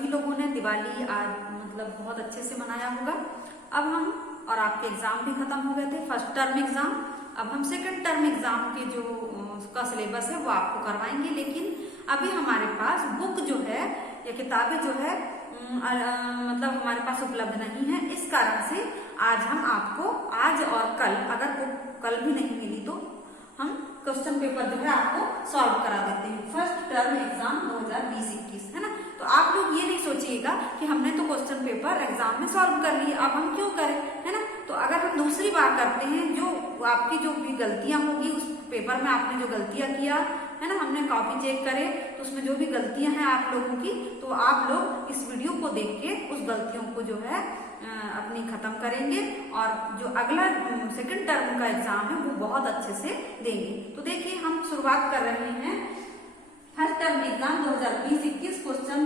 सभी लोगों ने दिवाली आज मतलब बहुत अच्छे से मनाया होगा। अब हम और आपके एग्जाम भी खत्म हो गए थे, फर्स्ट टर्म एग्जाम। अब हम सेकंड टर्म एग्जाम के जो उसका सिलेबस है वो आपको करवाएंगे, लेकिन अभी हमारे पास बुक जो है या किताबें जो है मतलब हमारे पास उपलब्ध नहीं है। इस कारण से आज हम आपको आज और कल, अगर बुक कल भी नहीं मिली तो हम क्वेश्चन पेपर जो है आपको सॉल्व करा देते हैं, फर्स्ट टर्म एग्जाम 2020-21, है ना। तो आप लोग ये नहीं सोचिएगा कि हमने तो क्वेश्चन पेपर एग्जाम में सॉल्व कर लिए, अब हम क्यों करें, है ना। तो अगर हम दूसरी बार करते हैं, जो आपकी जो भी गलतियां होगी उस पेपर में आपने जो गलतियां किया है ना, हमने कॉपी चेक करे तो उसमें जो भी गलतियां हैं आप लोगों की, तो आप लोग इस वीडियो को देख के उस गलतियों को जो है अपनी खत्म करेंगे और जो अगला सेकंड टर्म का एग्जाम है वो बहुत अच्छे से देंगे। तो देखिए हम शुरुआत कर रहे हैं फर्स्ट टर्म एग्जाम 2020-21 क्वेश्चन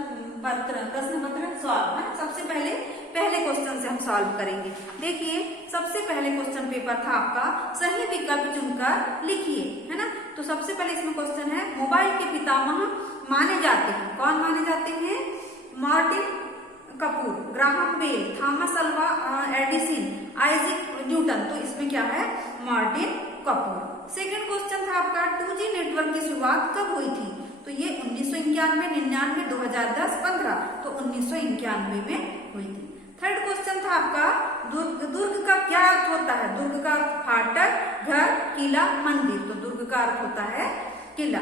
प्रश्न पत्र सॉल्व है। सबसे पहले क्वेश्चन से हम सॉल्व करेंगे। देखिए सबसे पहले क्वेश्चन पेपर था आपका सही विकल्प चुनकर लिखिए, है ना। तो सबसे पहले इसमें क्वेश्चन है मोबाइल के पितामह माने जाते हैं, कौन माने जाते हैं? Martin Kapoor, Graham Bell, Thomas Alva Edison, Isaac Newton. तो इसमें क्या है? मार्टिन कपूर। सेकंड क्वेश्चन था आपका 2G नेटवर्क की शुरुआत कब हुई थी? तो ये 1991, 99, 2010, 15। तो 1991 में हुई थी। थर्ड क्वेश्चन था आपका दुर्ग का क्या अर्थ होता है? दुर्ग का फाटक, घर, किला, मंदिर। तो दुर्ग का अर्थ होता है किला।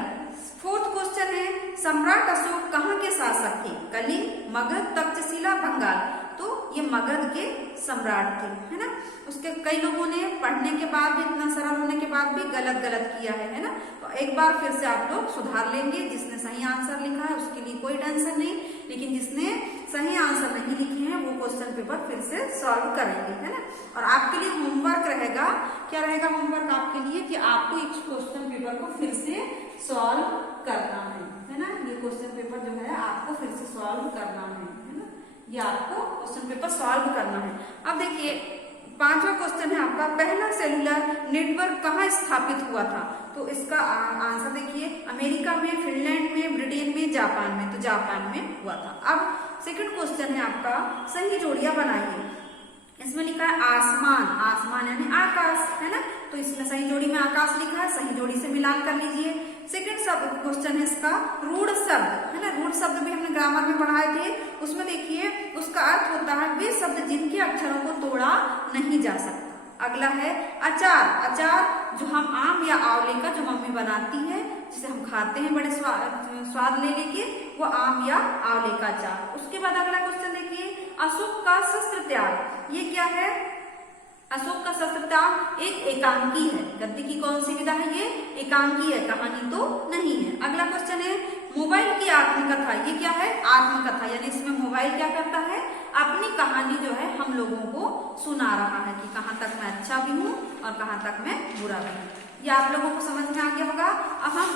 फोर्थ क्वेश्चन है सम्राट अशोक कहाँ के शासक थे? कलिंग, मगध, तक्षशिला, बंगाल। तो ये मगध के सम्राट थे, है ना। उसके कई लोगों ने पढ़ने के बाद भी, इतना सरल होने के बाद भी गलत किया है ना। तो एक बार फिर से आप लोग सुधार लेंगे। जिसने सही आंसर लिखा है उसके लिए कोई टेंशन नहीं, लेकिन जिसने सही आंसर नहीं लिखे हैं वो क्वेश्चन पेपर फिर से सॉल्व करेंगे, है ना। और आपके लिए होमवर्क रहेगा, क्या रहेगा होमवर्क आपके लिए? कि आपको इस क्वेश्चन पेपर को फिर से सॉल्व करना है ना। ये क्वेश्चन पेपर जो है आपको फिर से सॉल्व करना है ना। ये आपको क्वेश्चन पेपर सॉल्व करना है। अब देखिए पांचवा क्वेश्चन है आपका पहला सेलुलर नेटवर्क कहाँ स्थापित हुआ था? तो इसका आंसर देखिए अमेरिका में, फिनलैंड में, ब्रिटेन में, जापान में। तो जापान में हुआ था। अब सेकंड क्वेश्चन है आपका सही जोड़ियां बनाइए। इसमें लिखा है आसमान, आसमान यानी आकाश, है ना। तो इसमें सही जोड़ी में आकाश लिखा है, सही जोड़ी से मिलान कर लीजिए। सेकंड सब क्वेश्चन है इसका रूढ़ शब्द, है ना। रूढ़ शब्द भी हमने ग्रामर में पढ़ाए थे। उसमें देखिए उसका अर्थ होता है वे शब्द जिनके अक्षरों को तोड़ा नहीं जा सकता। अगला है अचार, अचार जो हम आम या आंवले का जो मम्मी बनाती है, जिसे हम खाते हैं बड़े स्वाद ले लेके, वो आम या आंवले का अचार। उसके बाद अगला क्वेश्चन देखिए अशोक का शस्त्र त्याग, ये क्या है? अशोक का शस्त्र त्याग एक एकांकी है। गद्य की कौन सी विधा है? ये एकांकी है, कहानी तो नहीं है। अगला क्वेश्चन है मोबाइल की आत्मकथा, ये क्या है? आत्मकथा, यानी इसमें मोबाइल क्या करता है? अपनी कहानी जो है हम लोगों को सुना रहा है कि कहाँ तक मैं अच्छा भी हूँ और कहाँ तक मैं बुरा भी हूँ। ये आप लोगों को समझ में आ गया होगा। अब हम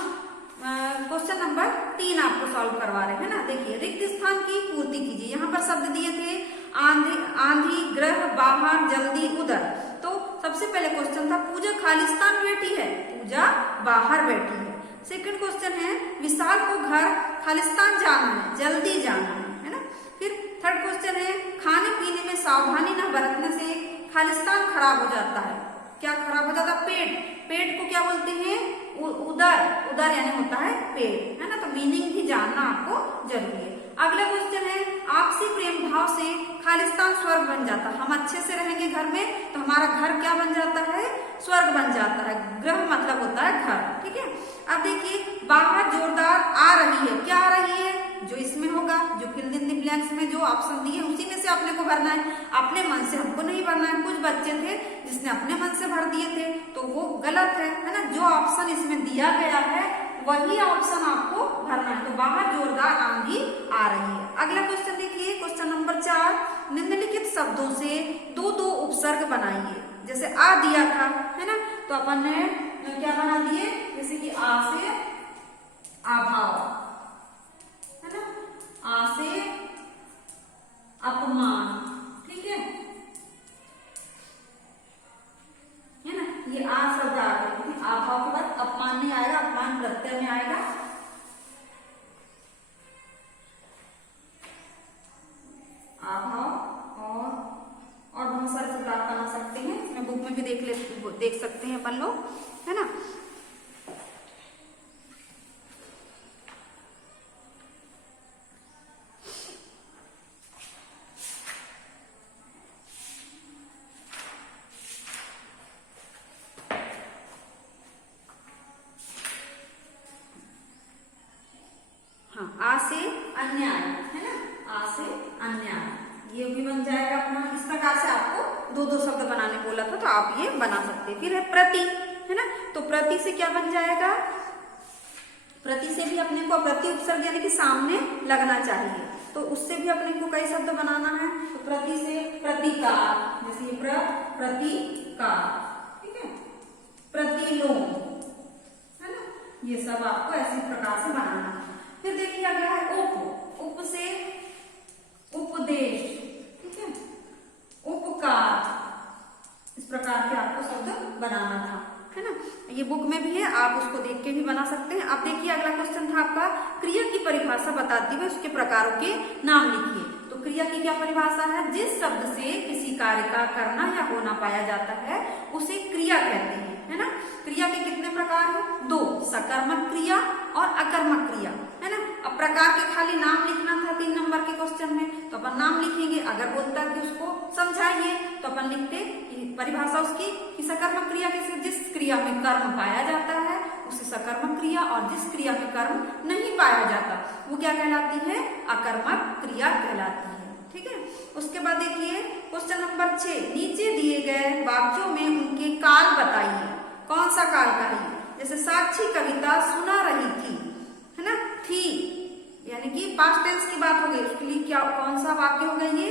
क्वेश्चन नंबर 3 आपको सॉल्व करवा रहे हैं ना। देखिए रिक्त स्थान की पूर्ति कीजिए। यहाँ पर शब्द दिए थे आंधी, ग्रह, बाहर, जल्दी, उधर। तो सबसे पहले क्वेश्चन था पूजा खालिस्तान बैठी है, पूजा बाहर बैठी है। सेकंड क्वेश्चन है विशाल को घर खालिस्तान जाना है, जल्दी जाना है ना। फिर थर्ड क्वेश्चन है खाने पीने में सावधानी न बरतने से खालिस्तान खराब हो जाता है। क्या खराब हो जाता है? पेट। पेट को क्या बोलते हैं? उदर। उदर यानी होता है पेट, है ना। तो मीनिंग भी जानना आपको जरूरी है। अगला क्वेश्चन है आपसी प्रेम भाव से खालिस्तान स्वर्ग बन जाता है। हम अच्छे से रहेंगे घर में तो हमारा घर क्या बन जाता है? स्वर्ग बन जाता है। ग्रह मतलब होता है घर, ठीक है। अब देखिए बाहर जोरदार आ रही है, क्या आ रही है? जो इसमें होगा, जो फिल इन द ब्लैंक्स में जो ऑप्शन दिए उसी में से अपने को भरना है। अपने मन से हमको नहीं भरना है। कुछ बच्चे थे जिसने अपने मन से भर दिए थे तो वो गलत है ना। जो ऑप्शन इसमें दिया गया है वही ऑप्शन आपको भरना है। तो बाहर जोरदार आंधी आ रही है। अगला क्वेश्चन देखिए क्वेश्चन नंबर 4 निम्नलिखित शब्दों से दो उपसर्ग बनाइए। जैसे आ दिया था, है ना, तो अपन ने क्या बना दिए? जैसे कि आ से अभाव, है ना, आ से अपमान, ठीक है ना। ये आ शब्द आ गया, अभाव के बाद अपमान नहीं आएगा, अपमान प्रत्यय में आएगा। देख सकते हैं अपन लोग, है ना। हाँ, आ से अन्याय, है ना, आ से अन्याय, ये भी बन जाएगा अपना। इस प्रकार से आपको दो दो शब्द बनाने बोला था, तो आप ये बना सकते हैं। फिर है प्रति, है ना, तो प्रति से क्या बन जाएगा, प्रति से भी अपने को प्रति उपसर्ग यानी कि सामने लगना चाहिए, तो उससे भी अपने को कई शब्द बनाना है। तो प्रति से प्रतिकार, जैसे प्रतिकार, ठीक है, प्रतिलोम, है ना, ये सब आपको ऐसी प्रकार से बनाना है। फिर देखिए अगला है उप, उप से उपदेश, ठीक है, उपकार, इस प्रकार के आपको शब्द बनाना था, है ना। ये बुक में भी है, आप उसको देख के भी बना सकते हैं। अब देखिए अगला क्वेश्चन था आपका, क्रिया की परिभाषा बताते हुए उसके प्रकारों के नाम लिखिए। तो क्रिया की क्या परिभाषा है, जिस शब्द से किसी कार्य का करना या होना पाया जाता है उसे क्रिया कहते हैं, है ना। क्रिया के कितने प्रकार हैं, दो, सकर्मक क्रिया और अकर्मक क्रिया, है ना। अब प्रकार के खाली नाम लिखना था 3 नंबर के क्वेश्चन में, तो अपन नाम लिखेंगे। अगर बोलता कि उसको समझाइए तो अपन लिखते परिभाषा उसकी कि सकर्मक क्रिया के जिस क्रिया में कर्म पाया जाता है उसे सकर्मक क्रिया, और जिस क्रिया में कर्म नहीं पाया जाता वो क्या कहलाती है, अकर्मक क्रिया कहलाती है, ठीक है। उसके बाद देखिए क्वेश्चन नंबर 6, नीचे दिए गए वाक्यों में उनके काल बताइए। कौन सा काल का है, जैसे साक्षी कविता सुना रही थी, है ना, थी यानी कि पास्ट टेंस की बात हो गई, उसके लिए क्या कौन सा वाक्य होगा, ये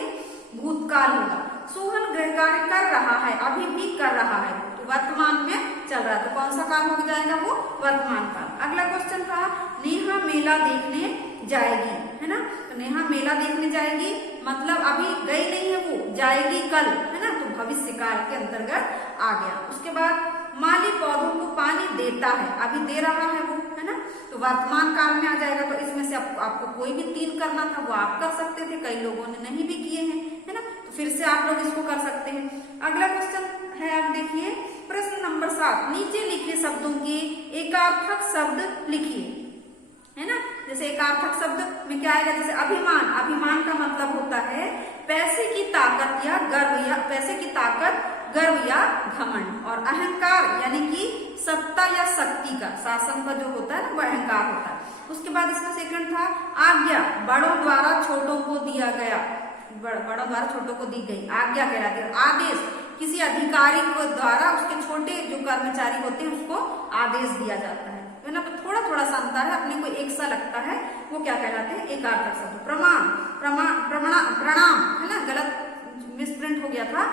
भूतकाल होगा। सोहन गृह कार्य कर रहा है, अभी भी कर रहा है, तो वर्तमान में चल रहा है, तो कौन सा काल हो जाएगा, वो वर्तमान काल। अगला क्वेश्चन था, नेहा मेला देखने जाएगी, है ना, तो नेहा मेला देखने जाएगी मतलब अभी गई नहीं है, वो जाएगी कल, है ना, तो भविष्य काल के अंतर्गत आ गया। उसके बाद माली पौधों को पानी देता है, अभी दे रहा है वो, है ना, तो वर्तमान काल में आ जाएगा। तो इसमें से आपको कोई भी 3 करना था वो आप कर सकते थे, कई लोगों ने नहीं भी किए हैं, है ना, तो फिर से आप लोग इसको कर सकते हैं। अगला क्वेश्चन है, आप देखिए प्रश्न नंबर 7, नीचे लिखे शब्दों के एकार्थक शब्द लिखिए, है ना। जैसे एकार्थक शब्द में क्या आएगा, जैसे अभिमान, अभिमान का मतलब होता है पैसे की ताकत या गर्व, या पैसे की ताकत गर्व या घमंड, और अहंकार यानी कि सत्ता या शक्ति का, शासन का जो होता है वो अहंकार होता है। उसके बाद इसमें सेकंड था आज्ञा, बड़ों द्वारा छोटों को दिया गया, बड़ों द्वारा छोटों को दी गई आज्ञा कहलाती है। आदेश, किसी अधिकारी को द्वारा उसके छोटे जो कर्मचारी होते हैं उसको आदेश दिया जाता है ना, थोड़ा थोड़ा सा अंतर है, अपने को एक सा लगता है, वो क्या कहलाते हैं, एकार्थक शब्द। प्रमाण, प्रणाम, है ना, गलत मिसप्रिंट हो गया था,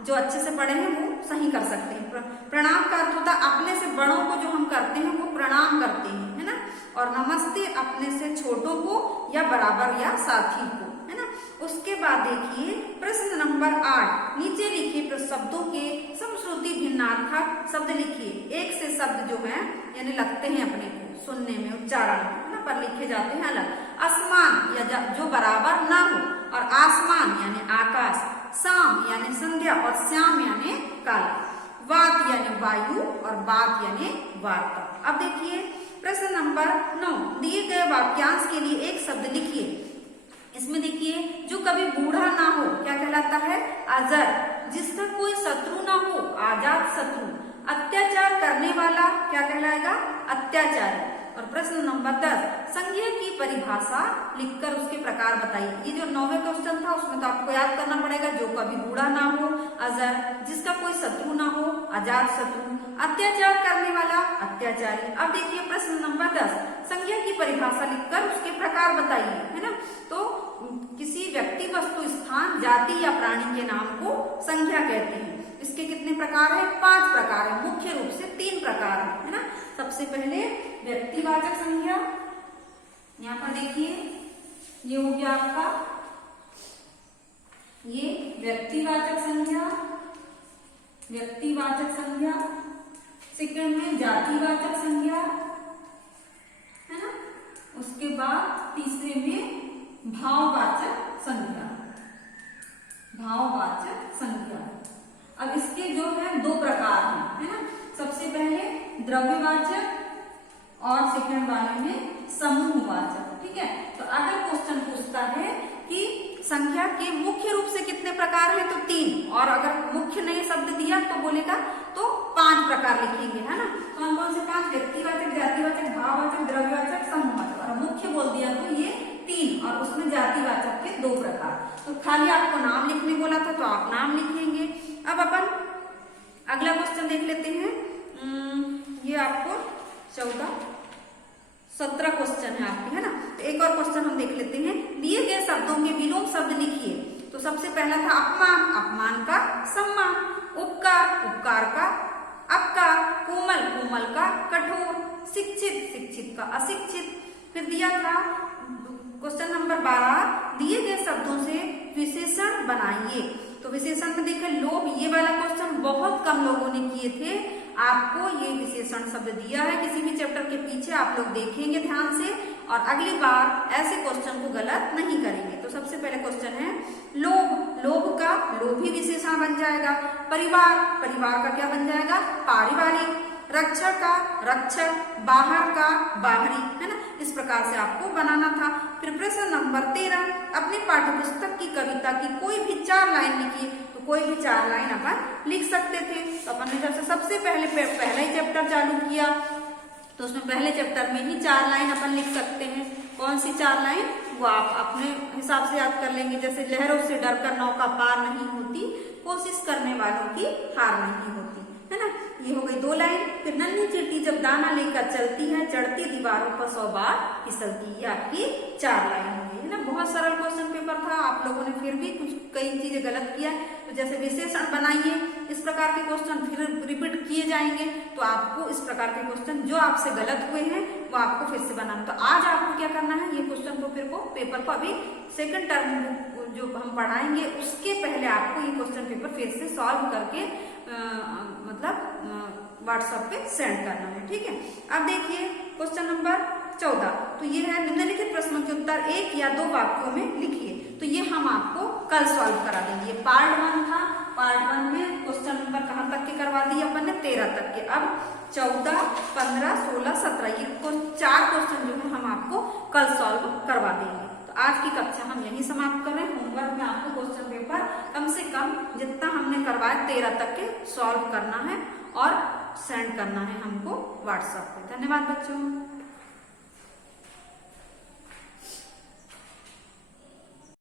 जो अच्छे से पढ़े हैं वो सही कर सकते हैं। प्रणाम का अर्थ होता है अपने से बड़ों को जो हम करते हैं वो प्रणाम करते हैं, है ना, और नमस्ते अपने से छोटों को या बराबर या साथी को, है ना। उसके बाद देखिए प्रश्न नंबर 8, नीचे लिखे शब्दों के समश्रुति भिन्नार्थक शब्द लिखिए। एक से शब्द जो है यानी लगते हैं अपने को सुनने में, उच्चारण है ना, पर लिखे जाते हैं अलग। आसमान या जो बराबर ना हो, और आसमान यानी आकाश, शाम यानी संध्या, और श्याम यानी काला, वात यानी वायु, और बात यानी वार्ता। अब देखिए प्रश्न नंबर 9, दिए गए वाक्यांश के लिए एक शब्द लिखिए। इसमें देखिए जो कभी बूढ़ा ना हो क्या कहलाता है, अजर, जिसका कोई शत्रु ना हो, आजाद शत्रु, अत्याचार करने वाला क्या कहलाएगा, अत्याचारी। और प्रश्न नंबर 10, संज्ञा की परिभाषा लिखकर उसके प्रकार बताइए। ये जो 9वें क्वेश्चन था उसमें तो आपको याद करना पड़ेगा, जो कभी बूढ़ा ना हो, अजर, जिसका कोई शत्रु ना हो, अजात शत्रु, अत्याचार करने वाला, अत्याचारी। अब देखिए प्रश्न नंबर 10, संज्ञा की परिभाषा लिखकर उसके प्रकार बताइए, है ना। तो किसी व्यक्ति, वस्तु, स्थान, जाति या प्राणी के नाम को संज्ञा कहते हैं। इसके कितने प्रकार है, 5 प्रकार है, मुख्य रूप से 3 प्रकार है ना। सबसे पहले व्यक्तिवाचक संज्ञा, यहाँ पर देखिए ये हो गया आपका, ये व्यक्तिवाचक संज्ञा, व्यक्तिवाचक संज्ञा। सेकंड में जातिवाचक संज्ञा, है ना। उसके बाद तीसरे में भाववाचक संज्ञा, भाववाचक संज्ञा। अब इसके जो है 2 प्रकार हैं, है सबसे पहले द्रव्यवाचक और सेकंड वाले में समूहवाचक। ठीक है, तो अगर क्वेश्चन पूछता है कि संख्या के मुख्य रूप से कितने प्रकार हैं, तो 3, और अगर मुख्य नए शब्द दिया तो बोलेगा तो 5 प्रकार लिखेंगे, है ना। कौन कौन से 5? व्यक्तिवाचक, जातिवाचक, भाववाचक, द्रव्यवाचक, समूहवाचक। और मुख्य बोल दिया तो ये 3, और उसमें जातिवाचक के 2 प्रकार। तो खाली आपको नाम लिखने बोला था तो आप नाम लिखेंगे। अब अपन अगला क्वेश्चन देख लेते हैं। ये आपको 17 क्वेश्चन है आपके, है ना। तो एक और क्वेश्चन हम देख लेते हैं। दिए गए शब्दों के विलोम शब्द लिखिए। तो सबसे पहला था अपमान, अपमान का सम्मान, उपकार, उपकार का अपकार, कोमल, कोमल का कठोर, शिक्षित, शिक्षित का अशिक्षित। फिर दिया था क्वेश्चन नंबर 12, दिए गए शब्दों से विशेषण बनाइए। तो विशेषण में देखें लोभ, ये वाला क्वेश्चन बहुत कम लोगों ने किए थे। आपको ये विशेषण शब्द दिया है, किसी भी चैप्टर के पीछे आप लोग देखेंगे ध्यान से, और अगली बार ऐसे क्वेश्चन को गलत नहीं करेंगे। तो सबसे पहले क्वेश्चन है लोभ, लोभ का लोभी विशेषण बन जाएगा। परिवार, परिवार का क्या बन जाएगा? पारिवारिक। रक्षक का रक्षक, बाहर का बाहरी, है ना। इस प्रकार से आपको बनाना था। फिर प्रश्न नंबर 13, अपनी पाठ्यपुस्तक की कविता की कोई भी 4 लाइन लिखिए। तो कोई भी 4 लाइन अपन लिख सकते थे। तो अपन ने जब सबसे पहले पहला ही चैप्टर चालू किया तो उसमें पहले चैप्टर में ही 4 लाइन अपन लिख सकते हैं। कौन सी 4 लाइन? वो आप अपने हिसाब से याद कर लेंगे। जैसे लहरों से डरकर नौका पार नहीं होती, कोशिश करने वालों की हार नहीं होती, है ना। ये हो गई 2 लाइन। फिर नन्ही चींटी जब दाना लेकर चलती है, चढ़ती दीवारों पर 100 बार फिसलती। ये आपकी 4 लाइन हो गई, है ना। बहुत सरल क्वेश्चन पेपर था, आप लोगों ने फिर भी कुछ कई चीजें गलत किया। तो जैसे विशेषण बनाइए, इस प्रकार के क्वेश्चन फिर रिपीट किए जाएंगे। तो आपको इस प्रकार के क्वेश्चन जो आपसे गलत हुए हैं वो आपको फिर से बनाना। तो आज आपको क्या करना है, ये क्वेश्चन को फिर को पेपर को अभी सेकंड टर्म जो हम पढ़ाएंगे उसके पहले आपको ये क्वेश्चन पेपर फिर से सॉल्व करके मतलब व्हाट्सएप पे सेंड करना है। ठीक है, अब देखिए क्वेश्चन नंबर 14। तो ये है निम्नलिखित प्रश्नों के उत्तर 1 या 2 वाक्यों में लिखिए। तो ये हम आपको कल सॉल्व करा देंगे। पार्ट 1 था, पार्ट 1 में क्वेश्चन नंबर कहाँ तक के करवा दिए अपन ने? 13 तक के। अब 14, 15, 16, 17 ये 4 क्वेश्चन जो है हम आपको कल सॉल्व करवा देंगे। तो आज की कक्षा हम यही समाप्त कर रहे हैं। होमवर्क में आपको क्वेश्चन पेपर कम से कम जितना हमने करवाया 13 तक के सॉल्व करना है और सेंड करना है हमको व्हाट्सएप पे। धन्यवाद बच्चों।